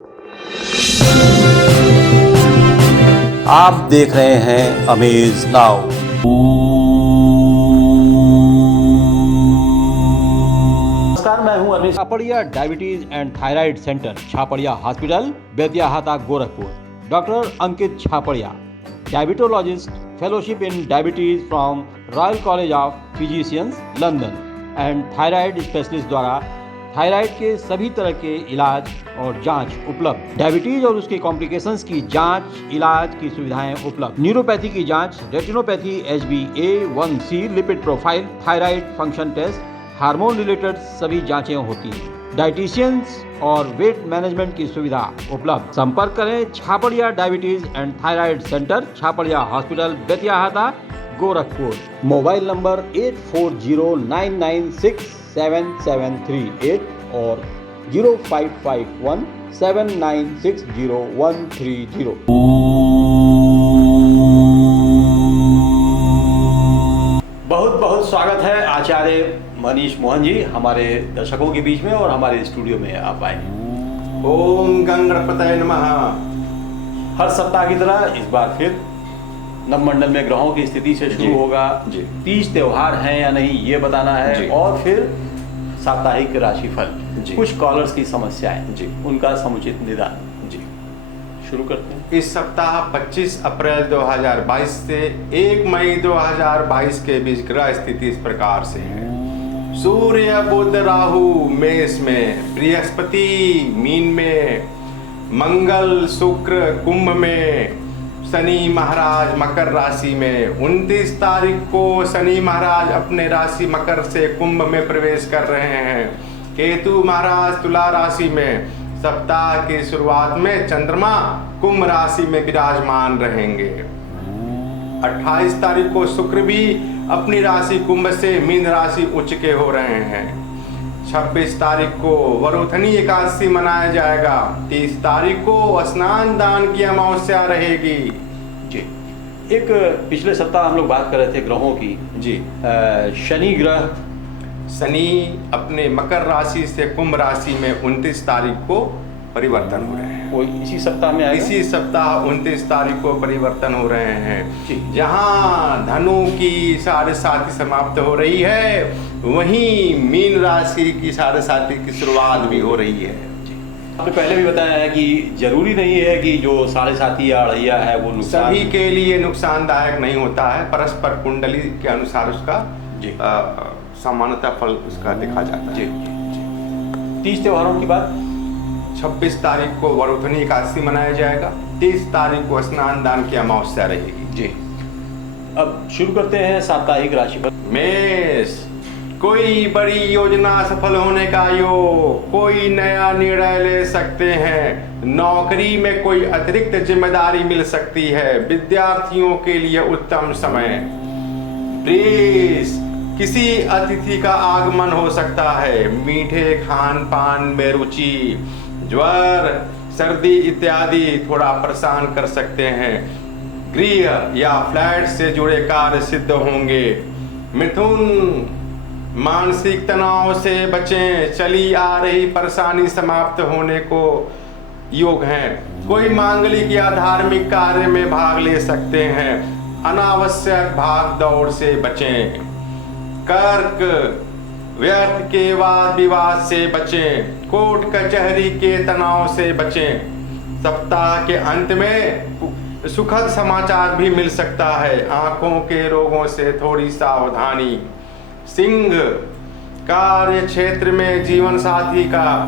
आप देख रहे हैं अमेज नाउ। नमस्कार, मैं हूं Arvind. Chhaparia diabetes and thyroid centre, Chhaparia hospital, Betiahata, Gorakhpur. Doctor Ankit Chhaparia, diabetologist, fellowship in diabetes from Royal College of Physicians, London and thyroid specialist द्वारा थायराइड के सभी तरह के इलाज और जांच उपलब्ध। डायबिटीज और उसके कॉम्प्लिकेशंस की जांच, इलाज की सुविधाएं उपलब्ध। न्यूरोपैथी की जांच, retinopathy, HbA1c, lipid profile, thyroid function test, hormone related सभी जांचें होती हैं। डाइटिशियंस और वेट मैनेजमेंट की सुविधा उपलब्ध। संपर्क करें Chhaparia diabetes and thyroid centre, Chhaparia hospital, Betiahata, Gorakhpur. Mobile number 8409967738 और 05517960 बहुत बहुत स्वागत है आचार्य मनीष मोहन जी हमारे दर्शकों के बीच में और हमारे स्टूडियो में आप आए। ओम गणपतये नमः। हर सप्ताह की तरह इस बार फिर नवमंडल में ग्रहों की स्थिति से शुरू होगा। तीज त्योहार है या नहीं ये बताना है, और फिर साप्ताहिक राशिफल, कुछ कॉलर्स की समस्याएं, उनका समुचित निदान। शुरू करते हैं। इस सप्ताह 25 अप्रैल 2022 से 1 मई 2022 के बीच ग्रह स्थिति इस प्रकार से है। सूर्य, बुध, राहु मेष में, बृहस्पति मीन में, मंगल, शुक्र कुंभ में, शनि महाराज मकर राशि में। 29 तारीख को शनि महाराज अपने राशि मकर से कुंभ में प्रवेश कर रहे हैं। केतु महाराज तुला राशि में। सप्ताह की शुरुआत में चंद्रमा कुंभ राशि में विराजमान रहेंगे। 28 तारीख को शुक्र भी अपनी राशि कुंभ से मीन राशि उच्च के हो रहे हैं। 26 तारीख को वरुथनी एकादशी मनाया जाएगा। 30 तारीख को स्नान दान की अमावस्या रहेगी। जी, एक पिछले सप्ताह हम लोग बात कर रहे थे ग्रहों की। जी, शनि ग्रह, शनि अपने मकर राशि से कुंभ राशि में 29 तारीख को परिवर्तन हो रहे हैं। वो इसी सप्ताह में आएगा? इसी सप्ताह 29 तारीख को परिवर्तन हो रहे हैं। जहां धनु की 7.5 समाप्त हो रही है, वहीं मीन राशि की 7.5 की शुरुआत भी हो रही है। आपने पहले भी बताया है कि जरूरी नहीं है कि जो 7.5 या अढ़ैया है वो नुकसान सभी के लिए नुकसानदायक नहीं होता है। परस्पर कुंडली के अनुसार उसका सामान्यतः फल उसका देखा जाता है। तीज त्योहारों की बात, 26 तारीख को वरुथनी एकादशी मनाया जाएगा। 30 तारीख को स्नान दान की अमावस्या रहेगी। जी, अब शुरू करते हैं साप्ताहिक राशिफल। मेष, कोई बड़ी योजना सफल होने का योग, कोई नया निर्णय ले सकते हैं। नौकरी में कोई अतिरिक्त जिम्मेदारी मिल सकती है। विद्यार्थियों के लिए उत्तम समय। वृष, किसी अतिथि का आगमन हो सकता है। मीठे खान पान में रुचि। ज्वर, सर्दी इत्यादि थोड़ा परेशान कर सकते हैं। गृह या फ्लैट से जुड़े कार्य सिद्ध होंगे। मिथुन, मानसिक तनाव से बचें। चली आ रही परेशानी समाप्त होने को योग है। कोई मांगलिक या धार्मिक कार्य में भाग ले सकते हैं। अनावश्यक भाग दौड़ से बचें। कर्क, व्यर्थ के वाद विवाद से बचें। कोर्ट कचहरी के तनाव से बचें। सप्ताह के अंत में सुखद समाचार भी मिल सकता है। आंखों के रोगों से थोड़ी सावधानी। सिंह, कार्य क्षेत्र में जीवन साथी का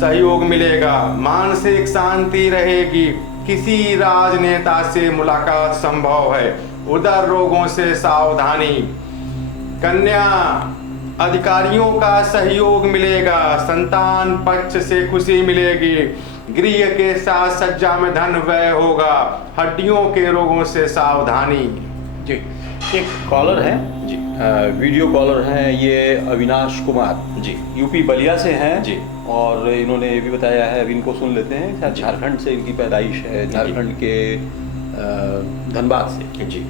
सहयोग मिलेगा। मानसिक शांति रहेगी। किसी राजनेता से मुलाकात संभव है। उदर रोगों से सावधानी। कन्या, अधिकारियों का सहयोग मिलेगा। संतान पक्ष से खुशी मिलेगी। गृह के साथ सज्जा में धन व्यय होगा। हड्डियों के रोगों से सावधानी। जी, एक कॉलर है जी, वीडियो कॉलर हैं ये अविनाश कुमार जी, यूपी बलिया से हैं जी, और इन्होंने ये भी बताया है, अब इनको सुन लेते हैं। शायद झारखंड से इनकी पैदाइश है, झारखंड के धनबाद से जी।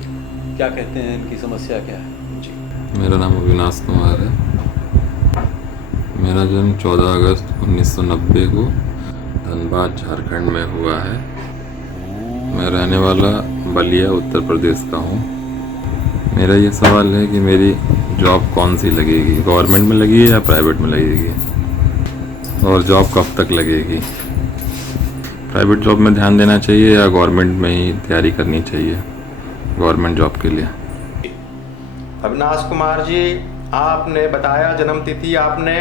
क्या कहते हैं, इनकी समस्या क्या है? मेरा नाम अविनाश कुमार है। मेरा जन्म 14 अगस्त 1990 को धनबाद झारखंड में हुआ है। मैं रहने वाला बलिया उत्तर प्रदेश का हूँ। मेरा ये सवाल है कि मेरी जॉब कौन सी लगेगी, गवर्नमेंट में लगेगी या प्राइवेट में लगेगी, और जॉब कब तक लगेगी। प्राइवेट जॉब में ध्यान देना चाहिए या गवर्नमेंट में ही तैयारी करनी चाहिए गवर्नमेंट जॉब के लिए। अविनाश कुमार जी, आपने बताया जन्म तिथि आपने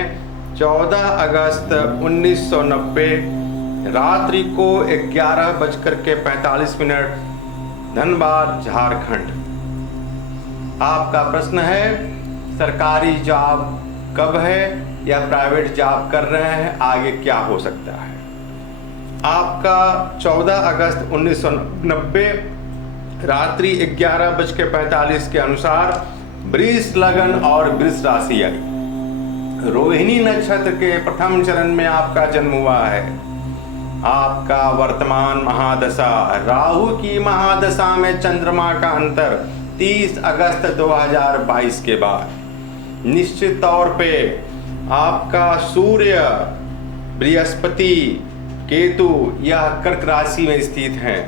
14 अगस्त 1990 रात्रि को 11:45 धनबाद झारखंड। आपका प्रश्न है सरकारी जॉब कब है या प्राइवेट जॉब कर रहे हैं, आगे क्या हो सकता है। आपका 14 अगस्त 1990 रात्रि 11:45 के अनुसार वृष लगन और वृष राशि आई। रोहिणी नक्षत्र के प्रथम चरण में आपका जन्म हुआ है। आपका वर्तमान महादशा राहु की महादशा में चंद्रमा का अंतर 30 अगस्त 2022 के बाद। निश्चित तौर पे आपका सूर्य, बृहस्पति, केतु यह कर्क राशि में स्थित हैं।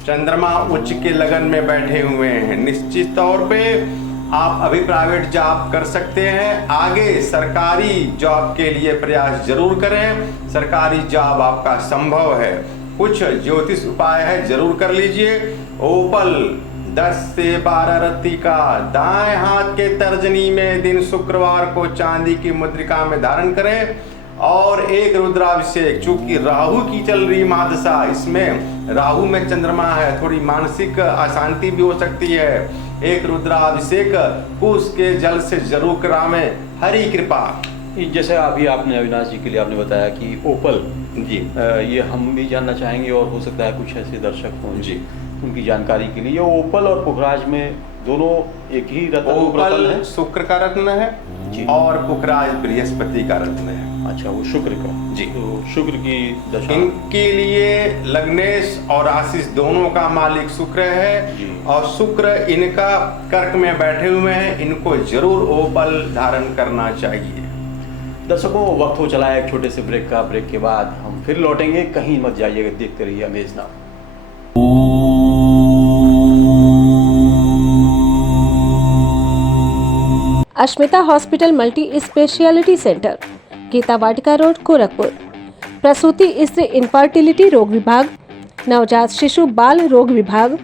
चंद्रमा उच्च के लगन में बैठे हुए हैं। निश्चित तौर पे आप अभी प्राइवेट जॉब कर सकते हैं, आगे सरकारी जॉब के लिए प्रयास जरूर करें। सरकारी जॉब आपका संभव है। कुछ ज्योतिष उपाय है, जरूर कर लीजिए। ओपल 10 से 12 रत्ती का दाएं हाथ के तर्जनी में दिन शुक्रवार को चांदी की मुद्रिका में धारण करें, और एक रुद्राभिषेक, चूंकि राहु की चल रही महादशा, इसमें राहु में चंद्रमा है, थोड़ी मानसिक अशांति भी हो सकती है। एक रुद्राभिषेक कुश के जल से जरूर करावें। हरि कृपा। जैसे अभी आपने अविनाश जी के लिए आपने बताया कि ओपल जी, ये हम भी जानना चाहेंगे और हो सकता है कुछ ऐसे दर्शक हों जी, उनकी जानकारी के लिए। ये ओपल और पुखराज में दोनों एक ही रत्न ओपल है? शुक्र का रत्न है जी, और पुखराज बृहस्पति का रत्न है। अच्छा, वो शुक्र का। जी, तो शुक्र की दशा इनके लिए लग्नेश और आशीष दोनों का मालिक शुक्र है, जी। और शुक्र इनका कर्क में बैठे हुए हैं। इनको जरूर ओपल धारण करना चाहिए। दर्शकों, वक्त हो चला है एक छोटे से ब्रेक का। ब्रेक के बाद हम फिर लौटेंगे, कहीं मत जाइएगा, देखते रहिए amaze now. Ashmita hospital multi speciality centre, Geeta Vatika road, Gorakhpur. प्रसूति स्त्री इनफर्टिलिटी रोग विभाग, नवजात शिशु बाल रोग विभाग,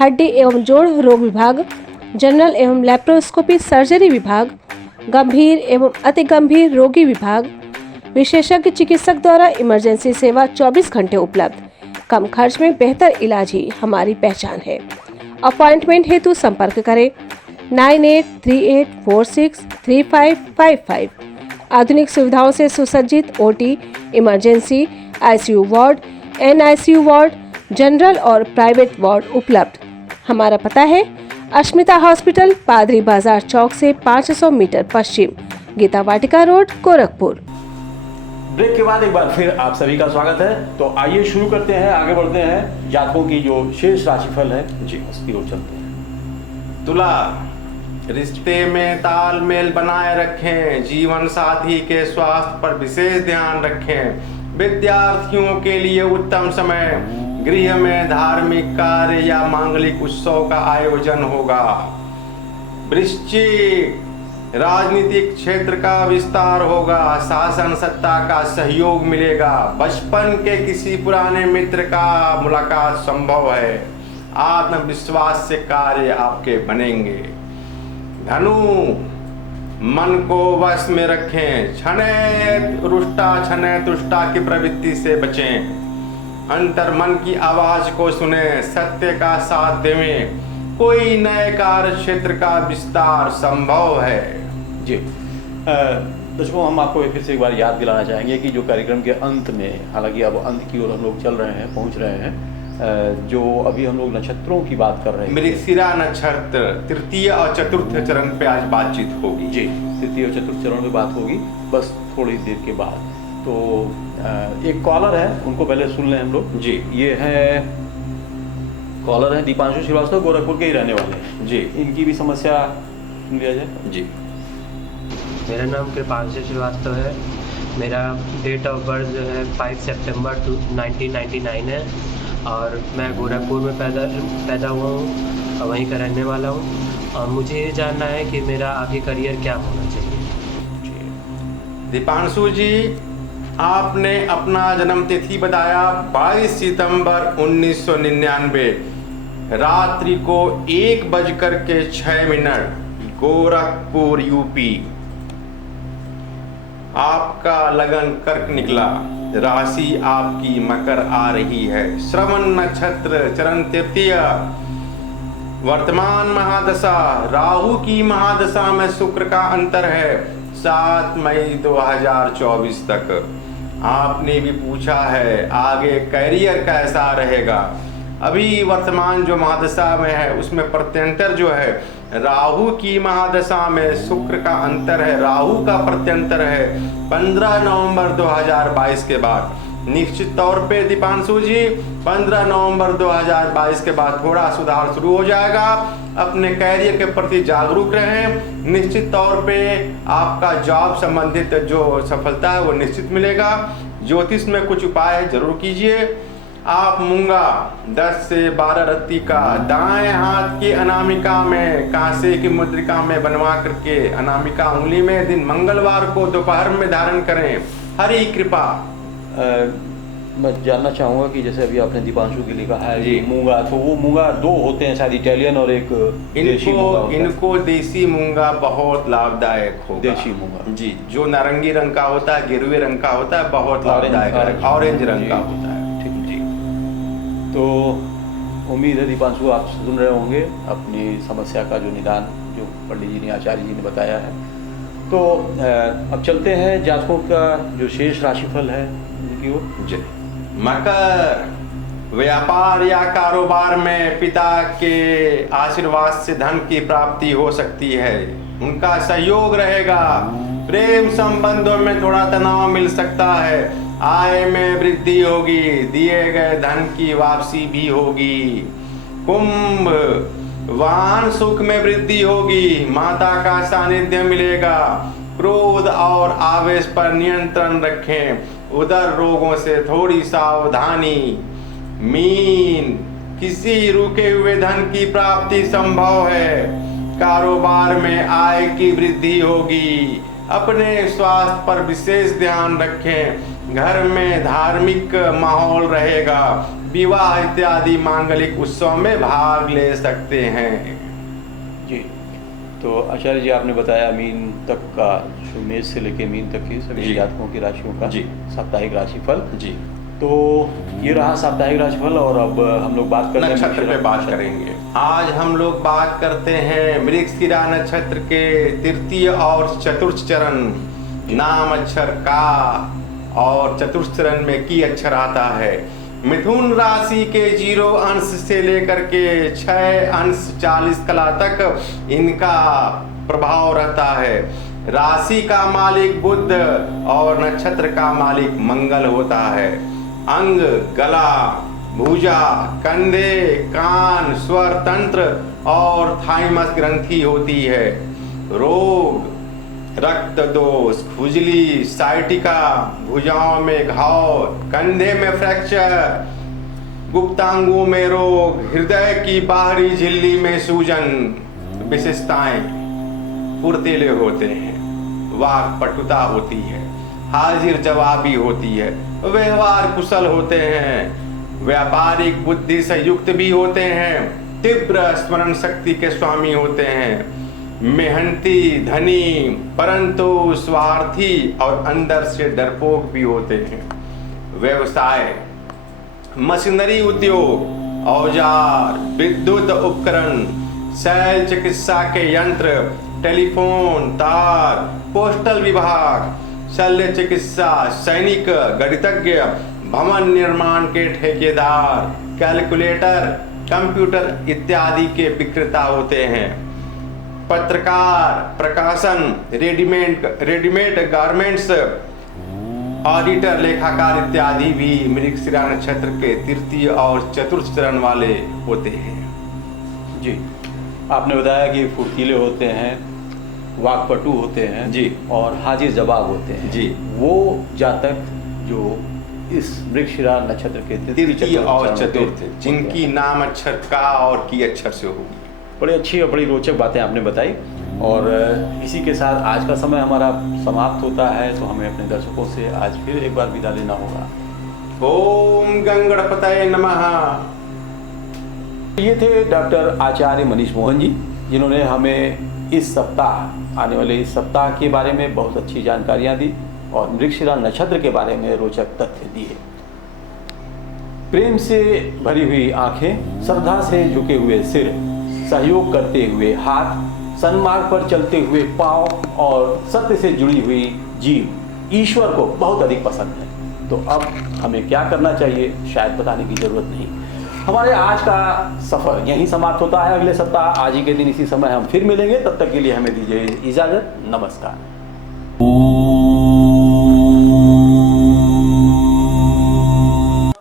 हड्डी एवं जोड़ रोग विभाग, जनरल एवं लैप्रोस्कोपी सर्जरी विभाग, गंभीर एवं अति गंभीर रोगी विभाग, विशेषज्ञ चिकित्सक द्वारा इमरजेंसी सेवा 24 घंटे उपलब्ध। कम खर्च में बेहतर इलाज ही हमारी पहचान है। अपॉइंटमेंट हेतु संपर्क करें 9838463555। आधुनिक सुविधाओं से सुसज्जित OT, emergency, ICU ward, NICU ward, general और प्राइवेट वार्ड उपलब्ध। हमारा पता है अश्मिता हॉस्पिटल, पादरी बाजार चौक से 500 मीटर पश्चिम, गीता वाटिका रोड, गोरखपुर। ब्रेक के बाद एक बार फिर आप सभी का स्वागत है। तो आइए शुरू करते हैं, आगे बढ़ते हैं। जातकों की जो शेष राशिफल है जी, उसकी ओर चलते हैं। तुला, रिश्ते में तालमेल बनाए रखें। जीवन साथी के स्वास्थ्य पर विशेष ध्यान रखें। विद्यार्थियों के लिए उत्तम समय। गृह में धार्मिक कार्य या मांगलिक उत्सव का आयोजन होगा। वृश्चिक, राजनीतिक क्षेत्र का विस्तार होगा। शासन सत्ता का सहयोग मिलेगा। बचपन के किसी पुराने मित्र का मुलाकात संभव है। आत्मविश्वास से कार्य आपके बनेंगे। धनु, मन को वश में रखें। छने रुष्टा छने तुष्टा की प्रवृत्ति से बचें। अंतर मन की आवाज को सुने, सत्य का साथ देवें। कोई नए कार्य क्षेत्र का विस्तार संभव है। जी दर्शकों, हम आपको फिर से एक बार याद दिलाना चाहेंगे कि जो कार्यक्रम के अंत में, हालांकि अब अंत की ओर हम लोग चल रहे हैं, पहुंच रहे हैं, जो अभी हम लोग नक्षत्रों की बात कर रहे हैं। मृगशिरा नक्षत्र तृतीय और चतुर्थ चरण पे आज बातचीत होगी। जी, तृतीय और चतुर्थ चरण पे बात होगी, बस थोड़ी देर के बाद। तो एक कॉलर है, उनको पहले सुन लें हम लोग। जी, ये है कॉलर है दीपांशु श्रीवास्तव, गोरखपुर के ही रहने वाले हैं। जी, इनकी भी समस्या सुन लिया जाए। जी, मेरा नाम कृपांशु श्रीवास्तव है। मेरा डेट ऑफ बर्थ जो है 5 सितंबर 1999 है और मैं गोरखपुर में पैदा हुआ हूँ और वहीं का रहने वाला हूँ। और मुझे ये जानना है कि मेरा आगे करियर क्या होना चाहिए। दीपांशु जी, आपने अपना जन्म तिथि बताया 22 सितंबर 1999, रात्रि को 1:06, गोरखपुर यूपी। आपका लगन कर्क निकला, राशि आपकी मकर आ रही है, श्रवण नक्षत्र, चरण तृतीय, वर्तमान महादशा राहु की महादशा में शुक्र का अंतर है 7 मई 2024 तक। आपने भी पूछा है आगे करियर कैसा रहेगा। अभी वर्तमान जो महादशा में है उसमें प्रत्यंतर जो है राहु की महादशा में शुक्र का अंतर है, राहु का प्रत्यंतर है 15 नवंबर 2022 के बाद। निश्चित तौर पे दीपांशु जी 15 नवंबर 2022 के बाद थोड़ा सुधार शुरू हो जाएगा। अपने कैरियर के प्रति जागरूक रहें। निश्चित तौर पे आपका जॉब संबंधित जो सफलता है वो निश्चित मिलेगा। ज्योतिष में कुछ उपाय जरूर कीजिए। आप मूंगा 10 से 12 रत्ती का दाएं हाथ की अनामिका में कांसे की मुद्रिका में बनवा करके अनामिका उंगली में दिन मंगलवार को दोपहर में धारण करें। हरी कृपा। मैं जानना चाहूँगा कि जैसे अभी आपने दीपांशु के लिए कहा है जी। मूंगा, तो वो मूंगा 2 होते हैं शायद, इटालियन और एक देशी मूंगा होता है। इनको देसी मूंगा बहुत लाभदायक होगा। देशी मूंगा जी, जो नारंगी रंग का होता है, गिरवे रंग का होता है, बहुत लाभदायक है। ऑरेंज रंग का होता है। ठीक जी। तो उम्मीद है दीपांशु आप सुन रहे होंगे अपनी समस्या का जो निदान जो पंडित जी ने, आचार्य जी ने बताया है। तो अब चलते हैं जातकों का जो शेष राशिफल है उनकी ओर। जी। मकर, व्यापार या कारोबार में पिता के आशीर्वाद से धन की प्राप्ति हो सकती है, उनका सहयोग रहेगा। प्रेम संबंधों में थोड़ा तनाव मिल सकता है। आय में वृद्धि होगी, दिए गए धन की वापसी भी होगी। कुंभ, वाहन सुख में वृद्धि होगी, माता का सानिध्य मिलेगा। क्रोध और आवेश पर नियंत्रण रखें, उदर रोगों से थोड़ी सावधानी। मीन, किसी रुके हुए धन की प्राप्ति संभव है। कारोबार में आय की वृद्धि होगी। अपने स्वास्थ्य पर विशेष ध्यान रखें। घर में धार्मिक माहौल रहेगा। विवाह इत्यादि मांगलिक उत्सव में भाग ले सकते हैं। जी। तो आचार्य जी आपने बताया मीन तक का, मेष से लेके मीन तक की सभी जी। जातकों की राशियों का जी। साप्ताहिक राशिफल। जी। तो ये रहा साप्ताहिक राशिफल और अब हम लोग बात करते हैं नक्षत्र पे बात करेंगे। आज हम लोग बात करते हैं मृगशिरा नक्षत्र के तृतीय और चतुर्थ चरण। नाम अक्षर का और चतुर्थ चरण में की अक्षर आता है। मिथुन राशि के 0 अंश से लेकर के 6 अंश 40 कला तक इनका प्रभाव रहता है। राशि का मालिक बुध और नक्षत्र का मालिक मंगल होता है। अंग, गला, भुजा, कंधे, कान, स्वर तंत्र और थाइमस ग्रंथि होती है। रोग, रक्त दोष, खुजली, साइटिका, भुजाओं में घाव, कंधे में फ्रैक्चर, गुप्तांगों में रोग, हृदय की बाहरी झिल्ली में सूजन। विशेषताएं फुर्तीले होते हैं, वाक्पटुता होती है, हाजिर जवाबी होती है, व्यवहार कुशल होते हैं, व्यापारिक बुद्धि से युक्त भी होते हैं, तीव्र स्मरण शक्ति के स्वामी होते हैं, मेहनती, धनी, परंतु स्वार्थी और अंदर से डरपोक भी होते हैं। व्यवसाय, मशीनरी उद्योग, औजार, विद्युत उपकरण, शल्य चिकित्सा के यंत्र, टेलीफोन, तार, पोस्टल विभाग, शल्य चिकित्सा, सैनिक, गणितज्ञ, भवन निर्माण के ठेकेदार, कैलकुलेटर, कंप्यूटर इत्यादि के विक्रेता होते हैं। पत्रकार, प्रकाशन, रेडीमेड गारमेंट्स, ऑडिटर, लेखाकार इत्यादि भी मृगशिरा नक्षत्र के तृतीय और चतुर्थ चरण वाले होते हैं। जी। आपने बताया कि फुर्तीले होते हैं, वाकपटु होते हैं जी। और हाजिर जवाब होते हैं जी। वो जातक जो इस मृगशिरा नक्षत्र के तृतीय और चरण पे चतुर्थ जिनकी नाम अक्षर का और की अक्षर से होगी। बड़ी अच्छी और बड़ी रोचक बातें आपने बताई। और इसी के साथ आज का समय हमारा समाप्त होता है, तो हमें अपने दर्शकों से आज फिर एक बार विदा लेना होगा। ओम गंगणपतये नमः। ये थे डॉक्टर आचार्य मनीष मोहन जी, जिन्होंने हमें इस सप्ताह, आने वाले इस सप्ताह के बारे में बहुत अच्छी जानकारियां दी और मृगशिरा नक्षत्र के बारे में रोचक तथ्य दिए। प्रेम से भरी हुई आंखें, श्रद्धा से झुके हुए सिर, सहयोग करते हुए हाथ, सन्मार्ग पर चलते हुए पांव और सत्य से जुड़ी हुई जीव ईश्वर को बहुत अधिक पसंद है। तो अब हमें क्या करना चाहिए शायद बताने की जरूरत नहीं। हमारे आज का सफर यहीं समाप्त होता है। अगले सप्ताह आज ही के दिन इसी समय हम फिर मिलेंगे। तब तक के लिए हमें दीजिए इजाजत। नमस्कार।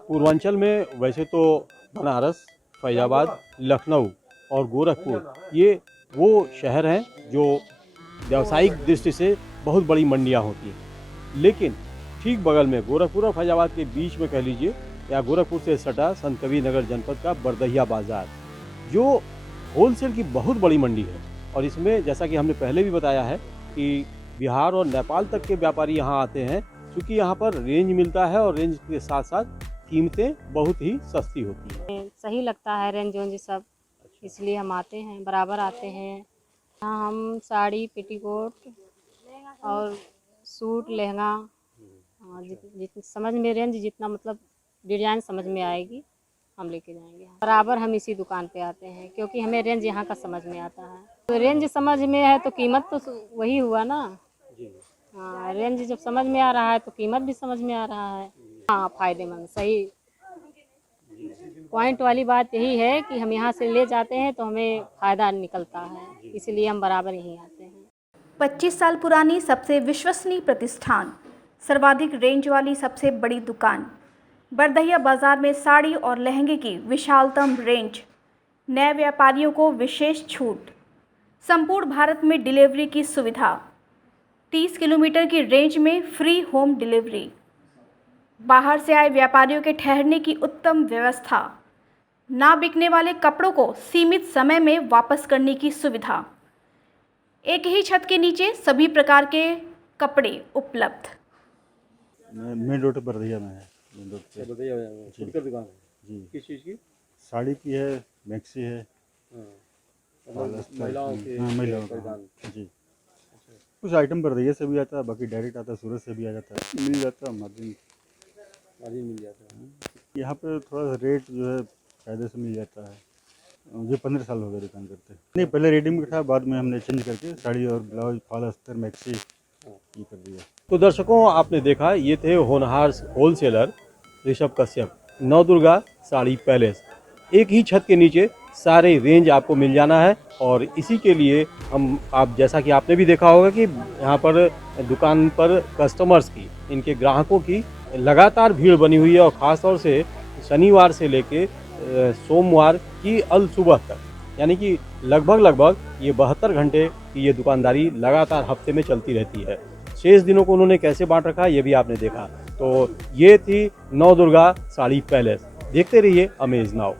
पूर्वांचल में वैसे तो बनारस, फैजाबाद, लखनऊ और गोरखपुर ये वो शहर हैं जो व्यावसायिक दृष्टि से बहुत बड़ी मंडियां होती हैं, लेकिन ठीक बगल में गोरखपुर और फैजाबाद के बीच में कह लीजिए या गोरखपुर से सटा संत कबीर नगर जनपद का बरदहिया बाजार, जो होलसेल की बहुत बड़ी मंडी है। और इसमें जैसा कि हमने पहले भी बताया है कि बिहार और नेपाल तक के व्यापारी यहाँ आते हैं, क्योंकि यहाँ पर रेंज मिलता है और रेंज के साथ साथ कीमतें बहुत ही सस्ती होती हैं। सही लगता है रेंज वेंज सब, इसलिए हम आते हैं, बराबर आते हैं। यहाँ हम साड़ी, पेटीकोट और सूट, लहंगा, समझ में रेंज जितना मतलब डिजाइन समझ में आएगी हम लेके जाएंगे। बराबर हम इसी दुकान पे आते हैं, क्योंकि हमें रेंज यहाँ का समझ में आता है। तो रेंज समझ में है तो कीमत तो वही हुआ ना। हाँ, रेंज जब समझ में आ रहा है तो कीमत भी समझ में आ रहा है। हाँ, फायदेमंद, सही पॉइंट वाली बात यही है कि हम यहाँ से ले जाते हैं तो हमें फ़ायदा निकलता है, इसलिए हम बराबर यहीं आते हैं। 25 साल पुरानी सबसे विश्वसनीय प्रतिष्ठान, सर्वाधिक रेंज वाली सबसे बड़ी दुकान, बरदहिया बाजार में साड़ी और लहंगे की विशालतम रेंज, नए व्यापारियों को विशेष छूट, संपूर्ण भारत में डिलीवरी की सुविधा, 30 किलोमीटर की रेंज में फ्री होम डिलीवरी, बाहर से आए व्यापारियों के ठहरने की उत्तम व्यवस्था, ना बिकने वाले कपड़ों को सीमित समय में वापस करने की सुविधा, एक ही छत के नीचे सभी प्रकार के कपड़े उपलब्ध। मेन रोड पर बरदहिया में है। मेन रोड पे फुटकर दुकान है जी। किस चीज़ की? साड़ी की है, मैक्सी है, महिलाओं के महिलाओं का जी। कुछ आइटम बरदहिया से भी आता है, बाकी डायरेक्ट आता है, सूरत से भी आ जाता है, मिल जाता है, मार्जिन मिल जाता है। यहाँ पे थोड़ा सा रेट जो है कायदे से मिल जाता है। मुझे 15 साल हो गए दुकान करते। नहीं, पहले रेडीमेड था, बाद में हमने चेंज करके साड़ी और ब्लाउज, फॉल अस्तर, मैक्सी ये कर दिया। तो दर्शकों, आपने देखा ये थे होनहार होलसेलर ऋषभ कश्यप, नवदुर्गा साड़ी पैलेस। एक ही छत के नीचे सारे रेंज आपको मिल जाना है, और इसी के लिए आप जैसा कि आपने भी देखा होगा कि यहाँ पर दुकान पर कस्टमर्स की, इनके ग्राहकों की लगातार भीड़ बनी हुई है। और ख़ास तौर से शनिवार से लेके सोमवार की अल सुबह तक, यानी कि लगभग ये 72 घंटे की ये दुकानदारी लगातार हफ्ते में चलती रहती है। शेष दिनों को उन्होंने कैसे बांट रखा ये भी आपने देखा। तो ये थी नवदुर्गा साड़ी पैलेस। देखते रहिए अमेज नाउ।